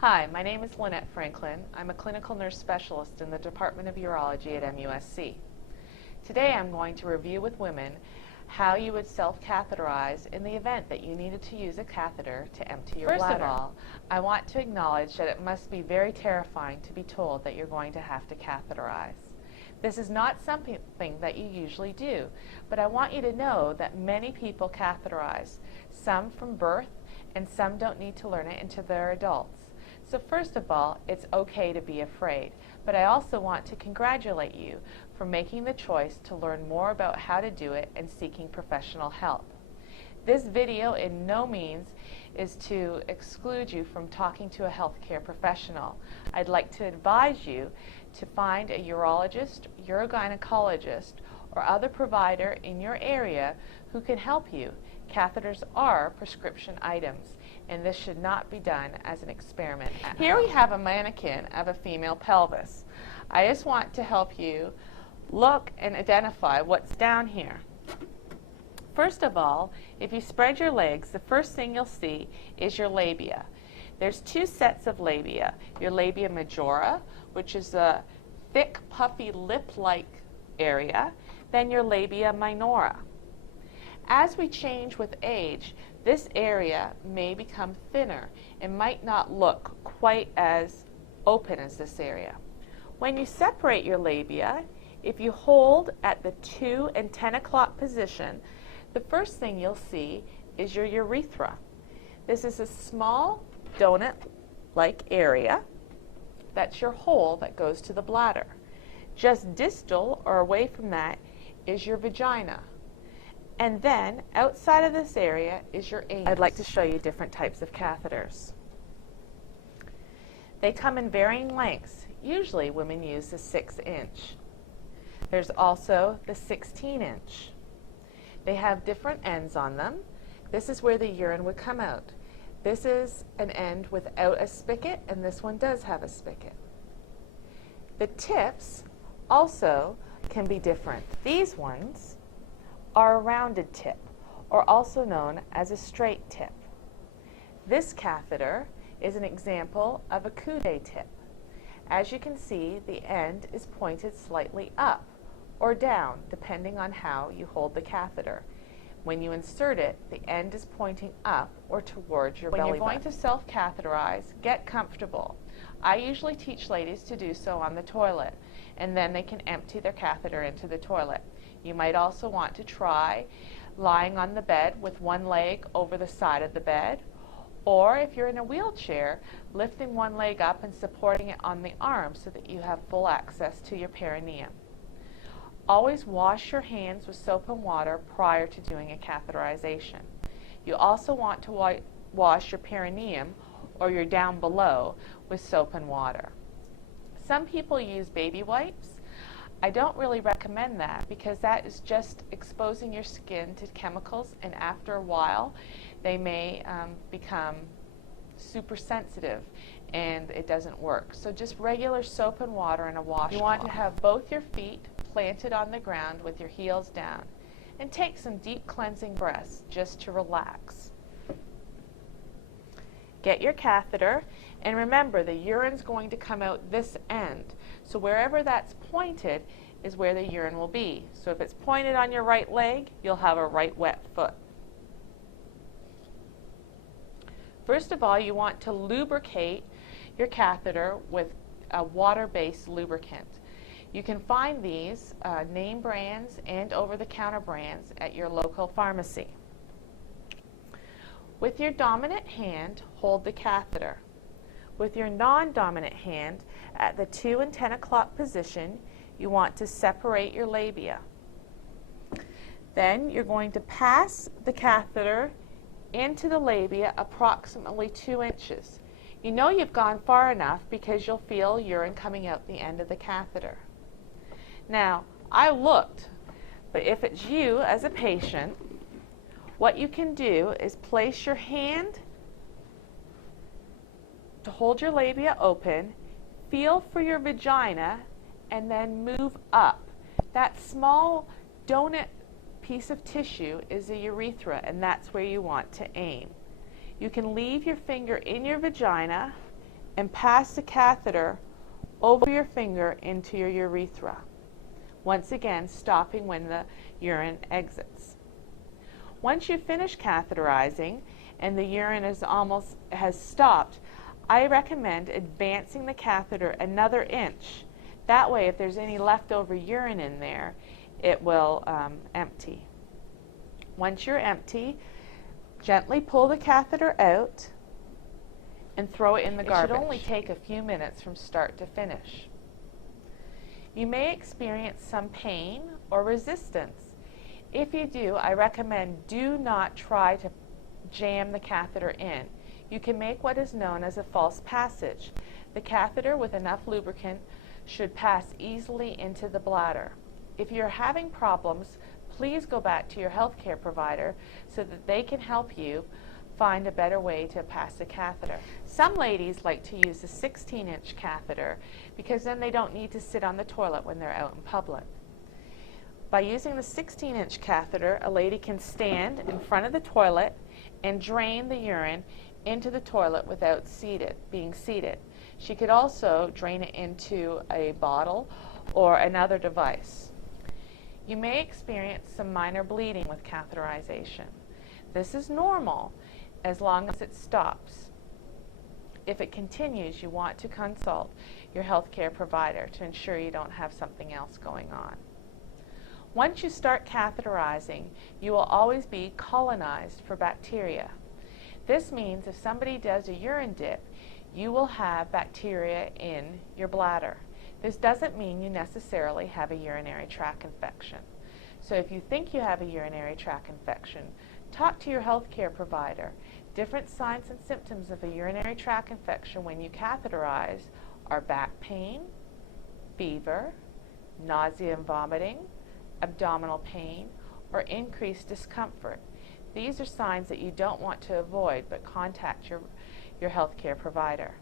Hi, my name is Lynette Franklin. I'm a clinical nurse specialist in the Department of Urology at MUSC. Today I'm going to review with women how you would self-catheterize in the event that you needed to use a catheter to empty your bladder. First of all, I want to acknowledge that it must be very terrifying to be told that you're going to have to catheterize. This is not something that you usually do, but I want you to know that many people catheterize, some from birth and some don't need to learn it until they're adults. So first of all, it's okay to be afraid, but I also want to congratulate you for making the choice to learn more about how to do it and seeking professional help. This video in no means is to exclude you from talking to a healthcare professional. I'd like to advise you to find a urologist, urogynecologist, or other provider in your area who can help you. Catheters are prescription items, and this should not be done as an experiment. Here we have a mannequin of a female pelvis. I just want to help you look and identify what's down here. First of all, if you spread your legs, the first thing you'll see is your labia. There's two sets of labia. Your labia majora, which is a thick, puffy, lip-like area, then your labia minora. As we change with age, this area may become thinner and might not look quite as open as this area. When you separate your labia, if you hold at the 2 and 10 o'clock position, the first thing you'll see is your urethra. This is a small donut-like area. That's your hole that goes to the bladder. Just distal or away from that is your vagina. And then, outside of this area is your anus. I'd like to show you different types of catheters. They come in varying lengths. Usually women use the 6-inch. There's also the 16-inch. They have different ends on them. This is where the urine would come out. This is an end without a spigot, and this one does have a spigot. The tips also can be different. These ones are a rounded tip, or also known as a straight tip. This catheter is an example of a coude tip. As you can see, the end is pointed slightly up or down, depending on how you hold the catheter. When you insert it, the end is pointing up or towards your belly button. When you're going to self-catheterize, get comfortable. I usually teach ladies to do so on the toilet, and then they can empty their catheter into the toilet. You might also want to try lying on the bed with one leg over the side of the bed, or if you're in a wheelchair, lifting one leg up and supporting it on the arm so that you have full access to your perineum. Always wash your hands with soap and water prior to doing a catheterization. You also want to wash your perineum or your down below with soap and water. Some people use baby wipes. I don't really recommend that because that is just exposing your skin to chemicals, and after a while they may become super sensitive and it doesn't work. So just regular soap and water and a washcloth. You want to have both your feet planted on the ground with your heels down, and take some deep cleansing breaths just to relax. Get your catheter, and remember the urine's going to come out this end. So wherever that's pointed is where the urine will be. So if it's pointed on your right leg, you'll have a right wet foot. First of all, you want to lubricate your catheter with a water-based lubricant. You can find these name brands and over-the-counter brands at your local pharmacy. With your dominant hand, hold the catheter. With your non-dominant hand, at the 2 and 10 o'clock position, you want to separate your labia. Then you're going to pass the catheter into the labia approximately 2 inches. You know you've gone far enough because you'll feel urine coming out the end of the catheter. Now, I looked, but if it's you as a patient, what you can do is place your hand to hold your labia open, feel for your vagina, and then move up. That small donut piece of tissue is the urethra, and that's where you want to aim. You can leave your finger in your vagina and pass the catheter over your finger into your urethra. Once again, stopping when the urine exits. Once you finish catheterizing and the urine has stopped, I recommend advancing the catheter another inch. That way, if there's any leftover urine in there, it will empty. Once you're empty, gently pull the catheter out and throw it in the garbage. It should only take a few minutes from start to finish. You may experience some pain or resistance. If you do, I recommend do not try to jam the catheter in. You can make what is known as a false passage. The catheter with enough lubricant should pass easily into the bladder. If you're having problems, please go back to your healthcare provider so that they can help you find a better way to pass the catheter. Some ladies like to use a 16-inch catheter because then they don't need to sit on the toilet when they're out in public. By using the 16-inch catheter, a lady can stand in front of the toilet and drain the urine into the toilet without being seated. She could also drain it into a bottle or another device. You may experience some minor bleeding with catheterization. This is normal as long as it stops. If it continues, you want to consult your healthcare provider to ensure you don't have something else going on. Once you start catheterizing, you will always be colonized for bacteria. This means if somebody does a urine dip, you will have bacteria in your bladder. This doesn't mean you necessarily have a urinary tract infection. So if you think you have a urinary tract infection, talk to your healthcare provider. Different signs and symptoms of a urinary tract infection when you catheterize are back pain, fever, nausea and vomiting, abdominal pain, or increased discomfort. These are signs that you don't want to avoid, but contact your healthcare provider.